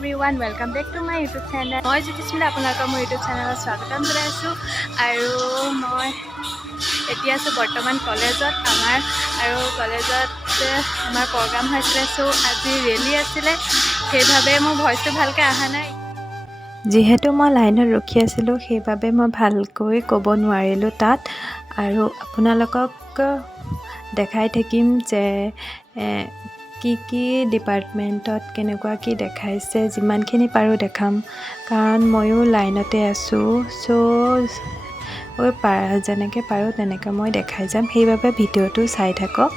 everyone, welcome back to my YouTube channel. মই জ্যোতিস্মিতা আপোনালোকৰ মোৰ YouTube চেনেলত স্বাগতম জনাইছোঁ আৰু মই এতিয়া আছোঁ বৰ্তমান কলেজত আৰু কলেজত আমাৰ প্ৰগ্ৰাম হৈছিলে সো আজি ৰেলী আছিলে সেইভাবে মোৰ ভইচটো ভালকৈ অহা নাই যিহেতু মই লাইনত ৰখি আছিলোঁ সেইভাবে মই ভালকৈ ক'ব নোৱাৰিলোঁ তাত আৰু আপোনালোকক দেখাই থাকিম যে কি ডিপাৰ্টমেণ্টত কেনেকুৱা কি দেখাইছে যিমানখিনি পাৰোঁ দেখাম কাৰণ ময়ো লাইনতে আছোঁ সো যেনেকৈ পাৰোঁ তেনেকৈ মই দেখাই যাম সেইবাবে ভিডিঅ'টো চাই থাকক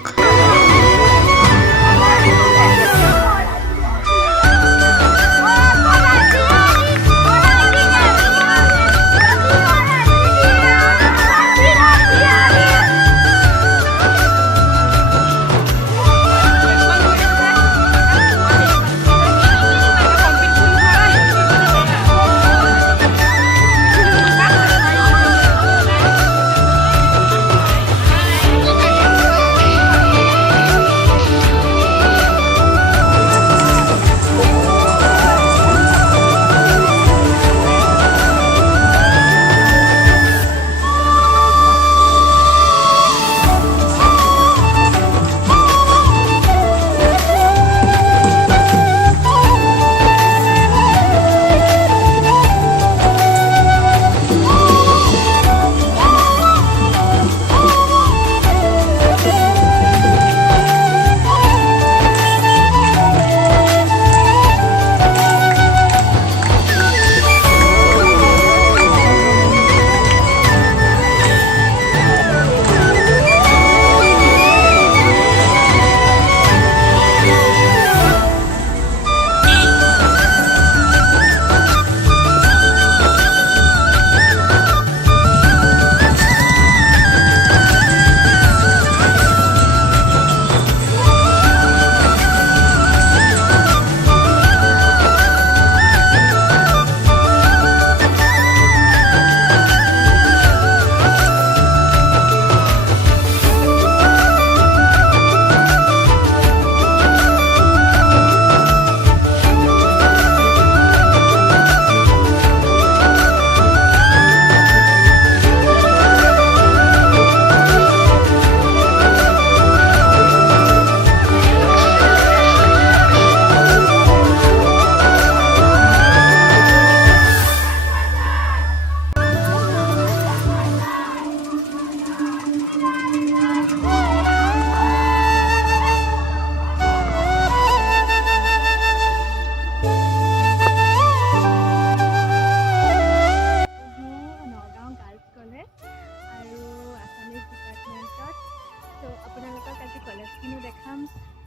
আপোনালোকক আজি কলেজখিনি দেখাম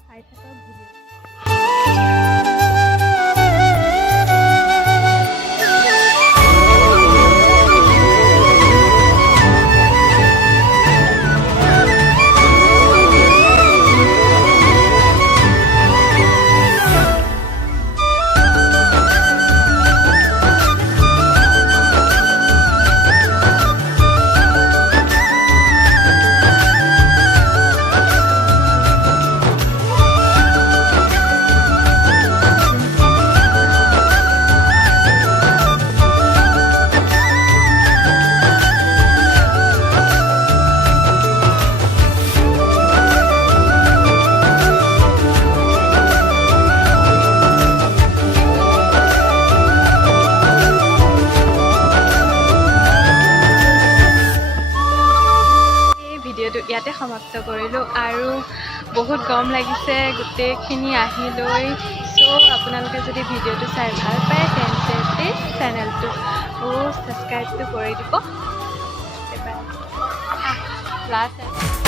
চাই থাকক ভিডিঅ' ইয়াতে সমাপ্ত কৰিলোঁ আৰু বহুত গৰম লাগিছে গোটেইখিনি আহি লৈ সো আপোনালোকে যদি ভিডিঅ'টো চাই ভাল পায় তেন্তে প্লিজ চেনেলটো ছাবস্ক্ৰাইবটো কৰি দিব এবাৰ লাষ্ট